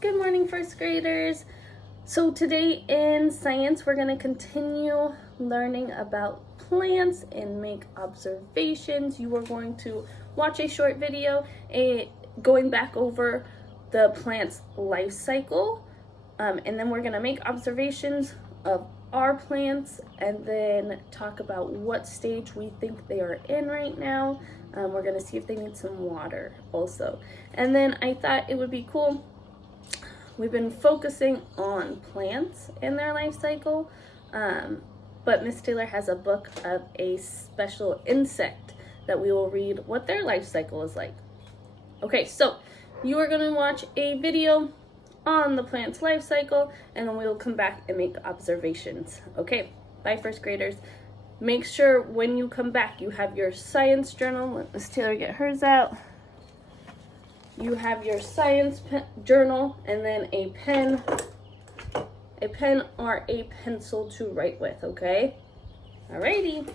Good morning, first graders. So today in science, we're going to continue learning about plants and make observations. You are going to watch a short video going back over the plant's life cycle, and then we're going to make observations of our plants and then talk about what stage we think they are in right now. We're going to see if they need some water also. And then I thought it would be cool. We've been focusing on plants in their life cycle, but Miss Taylor has a book of a special insect that we will read what their life cycle is like. Okay, so you are going to watch a video on the plant's life cycle, and then we will come back and make observations. Okay, bye first graders. Make sure when you come back you have your science journal. Let Miss Taylor get hers out. You have your science journal and then a pen or a pencil to write with, okay? Alrighty.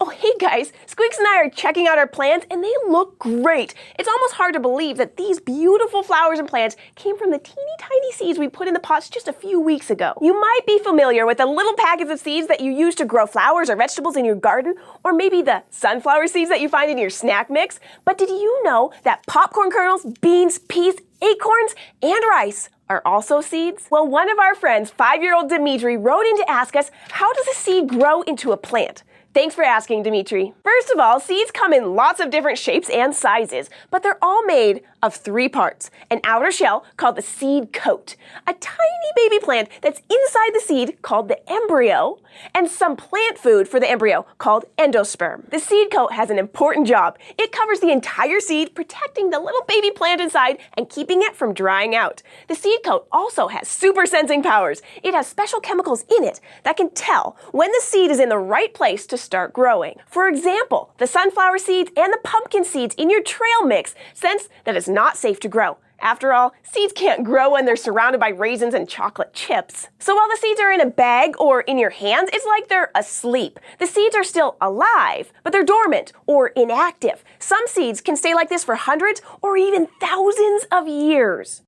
Oh, hey guys, Squeaks and I are checking out our plants and they look great. It's almost hard to believe that these beautiful flowers and plants came from the teeny tiny seeds we put in the pots just a few weeks ago. You might be familiar with the little packets of seeds that you use to grow flowers or vegetables in your garden, or maybe the sunflower seeds that you find in your snack mix. But did you know that popcorn kernels, beans, peas, acorns, and rice are also seeds? Well, one of our friends, 5-year-old Dimitri, wrote in to ask us, how does a seed grow into a plant? Thanks for asking, Dimitri. First of all, seeds come in lots of different shapes and sizes, but they're all made of 3 parts. An outer shell called the seed coat, a tiny baby plant that's inside the seed called the embryo, and some plant food for the embryo called endosperm. The seed coat has an important job. It covers the entire seed, protecting the little baby plant inside and keeping it from drying out. The seed coat also has super sensing powers. It has special chemicals in it that can tell when the seed is in the right place to start growing. For example, the sunflower seeds and the pumpkin seeds in your trail mix sense that it's not safe to grow. After all, seeds can't grow when they're surrounded by raisins and chocolate chips. So while the seeds are in a bag or in your hands, it's like they're asleep. The seeds are still alive, but they're dormant or inactive. Some seeds can stay like this for hundreds or even thousands of years.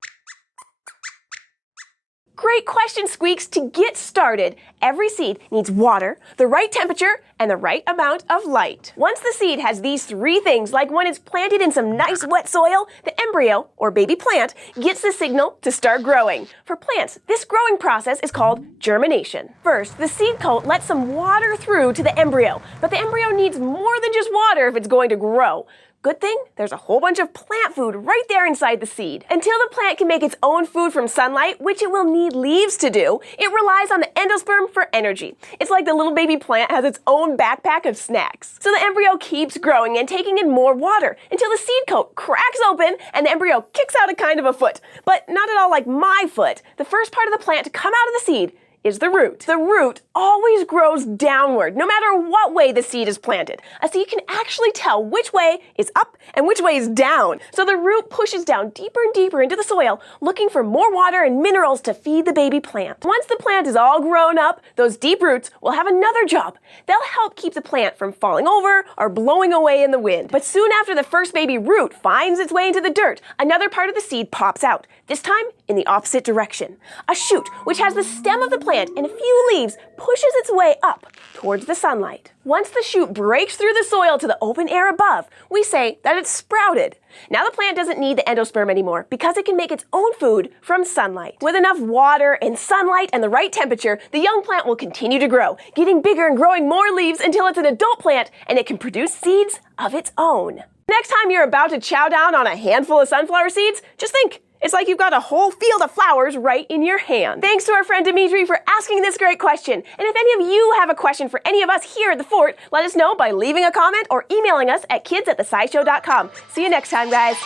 Great question, Squeaks. To get started, every seed needs water, the right temperature, and the right amount of light. Once the seed has these 3 things, like when it's planted in some nice wet soil, the embryo, or baby plant, gets the signal to start growing. For plants, this growing process is called germination. First, the seed coat lets some water through to the embryo, but the embryo needs more than just water if it's going to grow. Good thing, there's a whole bunch of plant food right there inside the seed. Until the plant can make its own food from sunlight, which it will need leaves to do, it relies on the endosperm for energy. It's like the little baby plant has its own backpack of snacks. So the embryo keeps growing and taking in more water until the seed coat cracks open and the embryo kicks out a kind of a foot. But not at all like my foot. The first part of the plant to come out of the seed is the root. The root always grows downward, no matter what way the seed is planted. A seed can actually tell which way is up and which way is down. So the root pushes down deeper and deeper into the soil, looking for more water and minerals to feed the baby plant. Once the plant is all grown up, those deep roots will have another job. They'll help keep the plant from falling over or blowing away in the wind. But soon after the first baby root finds its way into the dirt, another part of the seed pops out, this time in the opposite direction. A shoot, which has the stem of the plant and a few leaves, pushes its way up towards the sunlight. Once the shoot breaks through the soil to the open air above, we say that it's sprouted. Now the plant doesn't need the endosperm anymore because it can make its own food from sunlight. With enough water and sunlight and the right temperature, the young plant will continue to grow, getting bigger and growing more leaves until it's an adult plant and it can produce seeds of its own. Next time you're about to chow down on a handful of sunflower seeds, just think, it's like you've got a whole field of flowers right in your hand. Thanks to our friend Dimitri for asking this great question. And if any of you have a question for any of us here at the fort, let us know by leaving a comment or emailing us at kids@thescishow.com. See you next time, guys.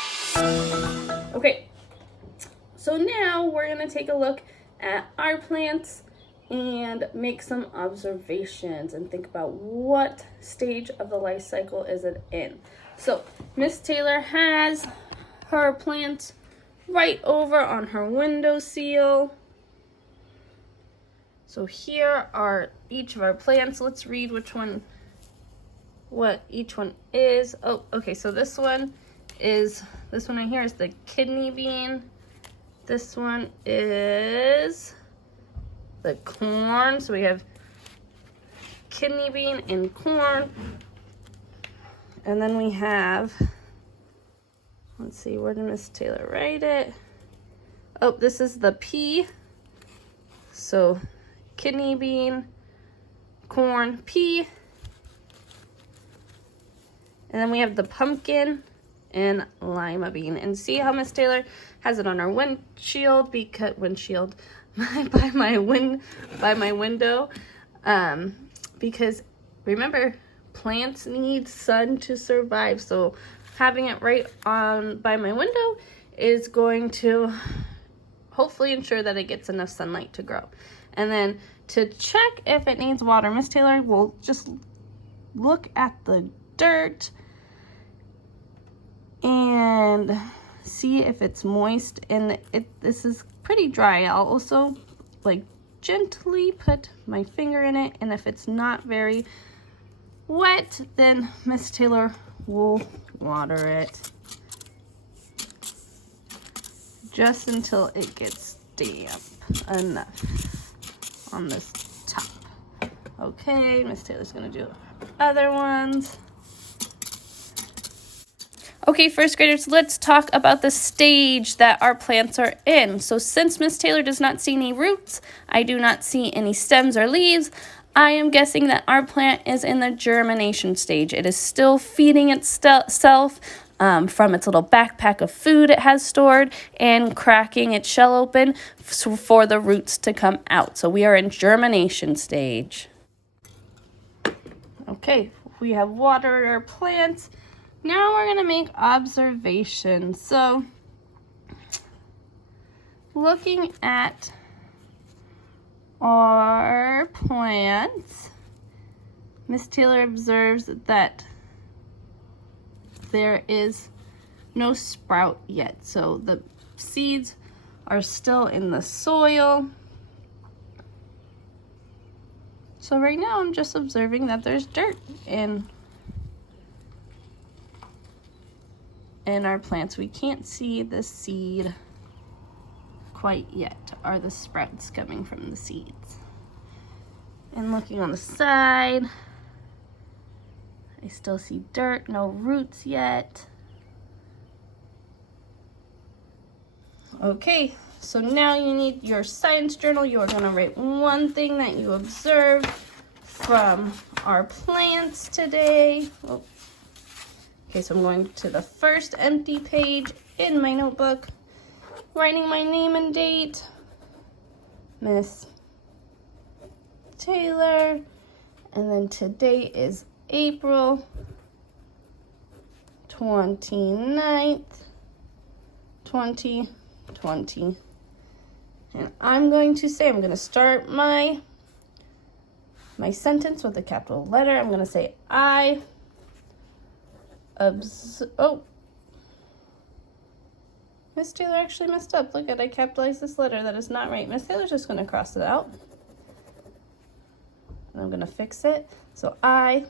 Okay, so now we're gonna take a look at our plants and make some observations and think about what stage of the life cycle is it in. So Miss Taylor has her plant right over on her windowsill. So here are each of our plants. Let's read what each one is. Oh, okay, so this one right here is the kidney bean. This one is the corn. So we have kidney bean and corn. And then we have, let's see, where did Miss Taylor write it? Oh, this is the pea. So kidney bean, corn, pea. And then we have the pumpkin and lima bean. And see how Miss Taylor has it on our windshield, because by my window, because remember, plants need sun to survive. So having it right on by my window is going to hopefully ensure that it gets enough sunlight to grow. And then to check if it needs water, Miss Taylor will just look at the dirt and see if it's moist. And this is pretty dry. I'll also gently put my finger in it, and if it's not very wet, then Miss Taylor will water it just until it gets damp enough on this top. Okay, Miss Taylor's gonna do other ones. Okay, first graders, let's talk about the stage that our plants are in. So since Miss Taylor does not see any roots, I do not see any stems or leaves, I am guessing that our plant is in the germination stage. It is still feeding itself from its little backpack of food it has stored and cracking its shell open for the roots to come out. So we are in germination stage. Okay, we have watered our plants. Now we're going to make observations. So looking at our plants, Miss Taylor observes that there is no sprout yet. So the seeds are still in the soil. So right now I'm just observing that there's dirt in our plants. We can't see the seed quite yet, or the sprouts coming from the seeds. And looking on the side, I still see dirt, no roots yet. Okay, so now you need your science journal. You are going to write one thing that you observed from our plants today. Oh. Okay, so I'm going to the first empty page in my notebook, writing my name and date, Miss Taylor, and then today is April 29th, 2020. And I'm going to start my sentence with a capital letter. I'm going to say Miss Taylor actually messed up. Look at, I capitalized this letter. That is not right. Miss Taylor's just going to cross it out. And I'm going to fix it. So I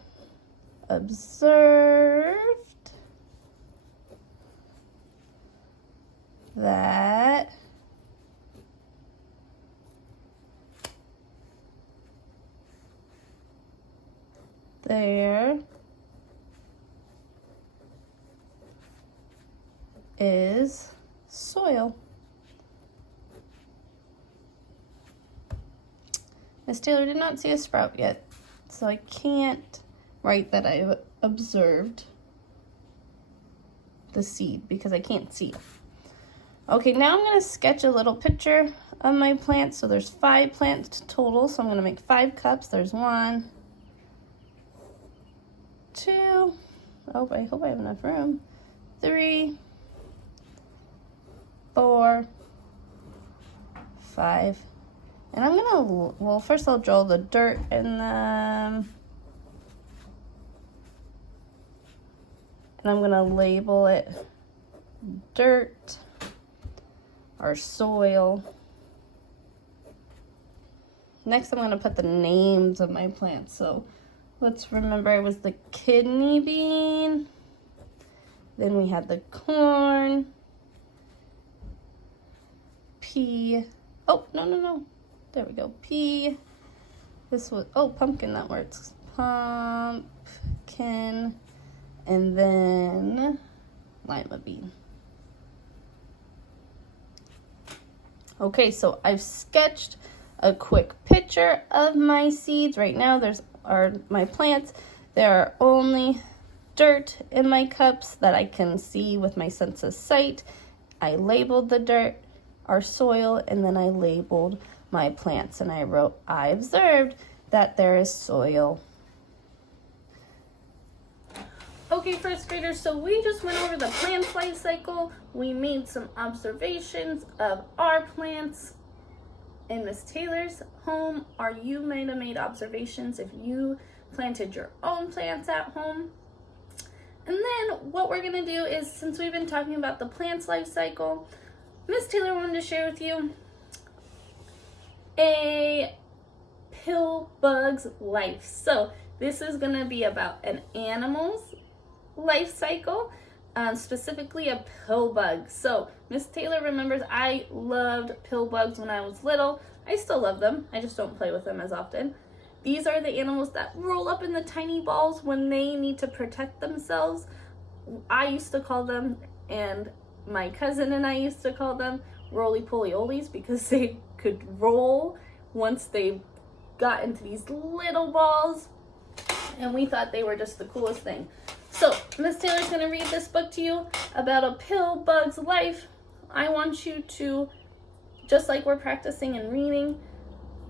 observed that there is soil. Miss Taylor did not see a sprout yet, so I can't write that I've observed the seed because I can't see it. Okay, now I'm going to sketch a little picture of my plants. So there's 5 plants total, so I'm going to make 5 cups. There's 1, 2, oh, I hope I have enough room, 3, 4, 5. And I'm gonna, well, first I'll draw the dirt in them. And I'm gonna label it dirt. our soil. Next, I'm going to put the names of my plants. So let's remember it was the kidney bean. Then we had the corn, pea. Oh, no. There we go. Pea. This was, oh, pumpkin, that works. Pumpkin. And then lima bean. Okay, so I've sketched a quick picture of my seeds. Right now, are my plants. There are only dirt in my cups that I can see with my sense of sight. I labeled the dirt, our soil, and then I labeled my plants. And I wrote, I observed that there is soil. Okay, first graders, so we just went over the plant's life cycle. We made some observations of our plants in Miss Taylor's home, or you might have made observations if you planted your own plants at home. And then what we're gonna do is, since we've been talking about the plant's life cycle, Miss Taylor wanted to share with you a pill bug's life. So this is gonna be about an animal's life cycle, specifically a pill bug. So Miss Taylor remembers I loved pill bugs when I was little. I still love them. I just don't play with them as often. These are the animals that roll up in the tiny balls when they need to protect themselves. I used to call them, and my cousin and I used to call them, roly-poly-olies, because they could roll once they got into these little balls, and we thought they were just the coolest thing. So Miss Taylor's gonna read this book to you about a pill bug's life. I want you to, just like we're practicing and reading,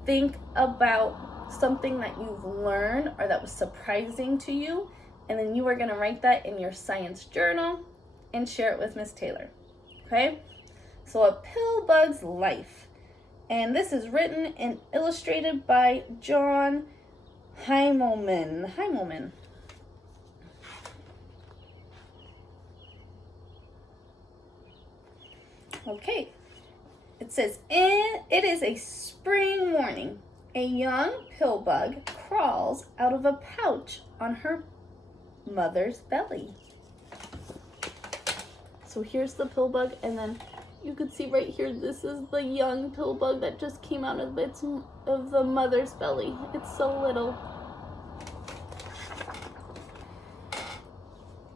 think about something that you've learned or that was surprising to you, and then you are gonna write that in your science journal and share it with Miss Taylor, okay? So a pill bug's life. And this is written and illustrated by John Heimelman. Okay, it says, it is a spring morning. A young pill bug crawls out of a pouch on her mother's belly. So here's the pill bug, and then you could see right here, this is the young pill bug that just came out of the mother's belly. It's so little.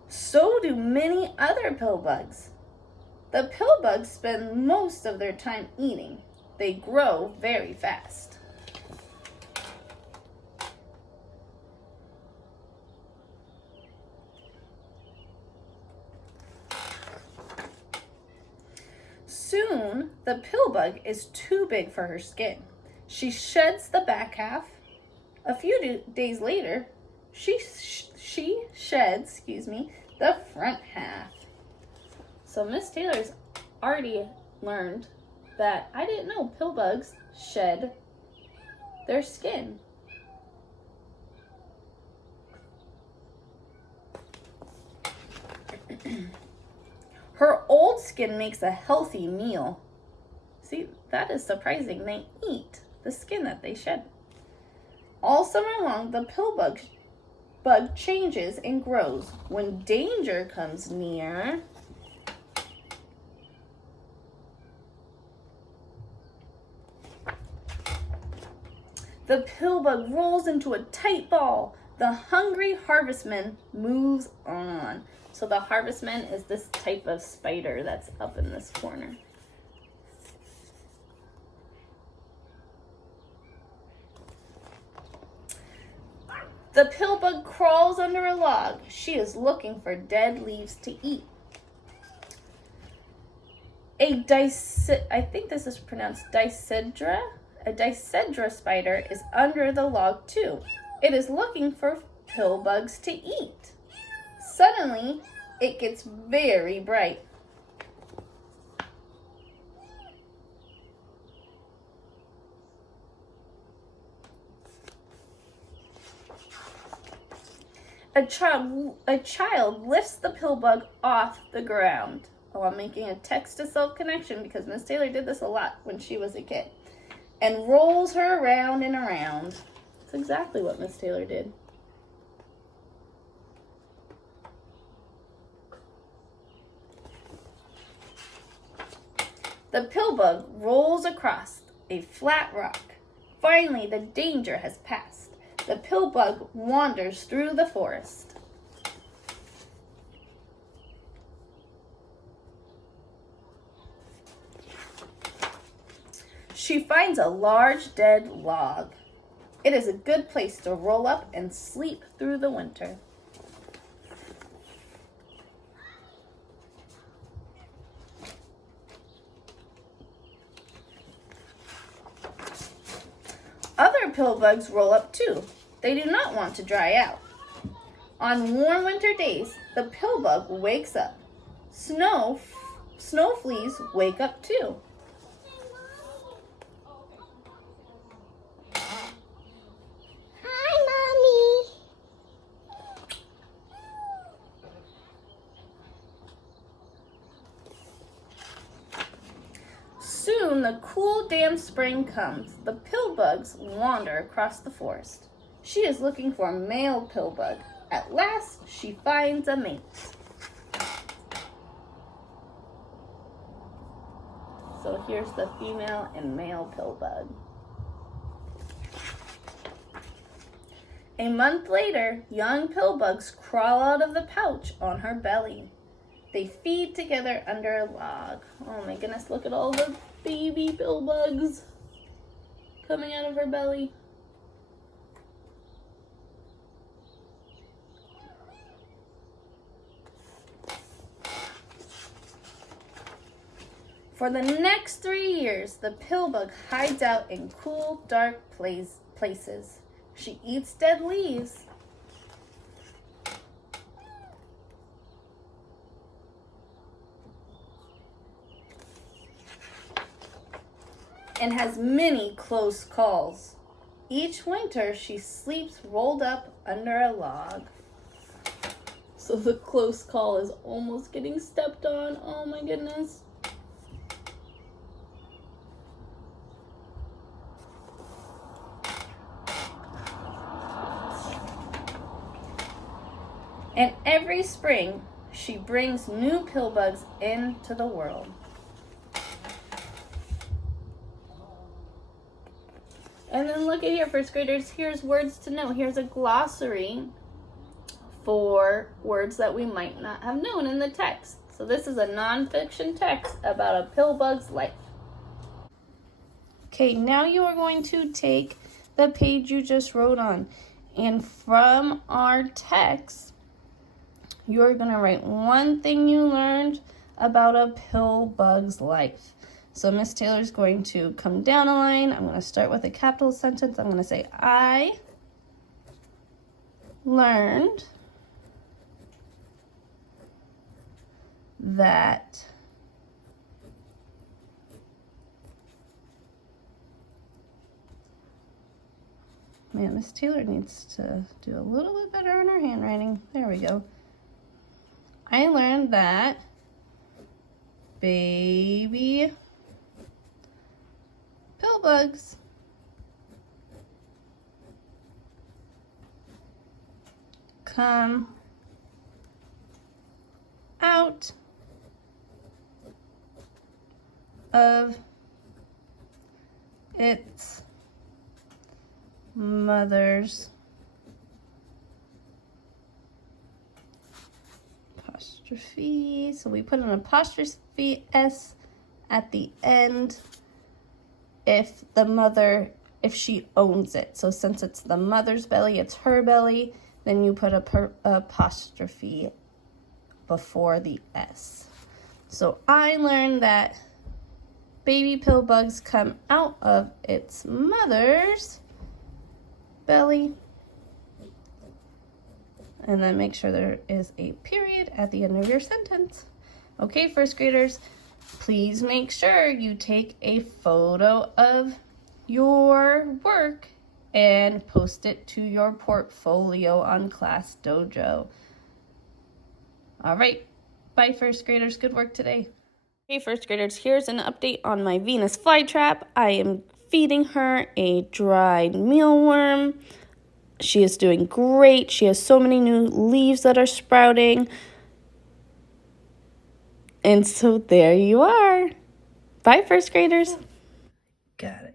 So do many other pill bugs. The pill bugs spend most of their time eating. They grow very fast. Soon, the pill bug is too big for her skin. She sheds the back half. A few days later, she sheds, the front half. So Miss Taylor's already learned that I didn't know pill bugs shed their skin. Her old skin makes a healthy meal. See, that is surprising. They eat the skin that they shed. All summer long, the pill bug changes and grows. When danger comes near, the pill bug rolls into a tight ball. The hungry harvestman moves on. So the harvestman is this type of spider that's up in this corner. The pill bug crawls under a log. She is looking for dead leaves to eat. I think this is pronounced Dicidra. A Dicidra spider is under the log too. It is looking for pill bugs to eat. Suddenly, it gets very bright. A child lifts the pill bug off the ground. while making a text-to-self connection, because Miss Taylor did this a lot when she was a kid, and rolls her around and around. That's exactly what Miss Taylor did. The pill bug rolls across a flat rock. Finally, the danger has passed. The pill bug wanders through the forest. She finds a large dead log. It is a good place to roll up and sleep through the winter. Other pill bugs roll up too. They do not want to dry out. On warm winter days, the pill bug wakes up. Snow fleas wake up too. Hi, Mommy. Soon the cool, damp spring comes. The pill bugs wander across the forest. She is looking for a male pill bug. At last, she finds a mate. So here's the female and male pill bug. A month later, young pill bugs crawl out of the pouch on her belly. They feed together under a log. Oh my goodness, look at all the baby pill bugs coming out of her belly. For the next 3 years, the pill bug hides out in cool, dark places. She eats dead leaves. And has many close calls. Each winter, she sleeps rolled up under a log. So the close call is almost getting stepped on. Oh my goodness. And every spring, she brings new pill bugs into the world. And then look at here, first graders, here's words to know. Here's a glossary for words that we might not have known in the text. So this is a nonfiction text about a pill bug's life. Okay, now you are going to take the page you just wrote on, and from our text, you're going to write one thing you learned about a pill bug's life. So Miss Taylor's going to come down a line. I'm going to start with a capital sentence. I'm going to say, I learned that man, Miss Taylor needs to do a little bit better on her handwriting. There we go. I learned that baby pill bugs come out of its mother's apostrophe. So we put an apostrophe S at the end if she owns it. So since it's the mother's belly, it's her belly, then you put a apostrophe before the S. So I learned that baby pill bugs come out of its mother's belly. And then make sure there is a period at the end of your sentence. Okay, first graders, please make sure you take a photo of your work and post it to your portfolio on Class Dojo. All right, Bye, first graders. Good work today. Hey, first graders, here's an update on my Venus flytrap. I am feeding her a dried mealworm. She is doing great. She has so many new leaves that are sprouting. And so there you are. Bye, first graders. Got it.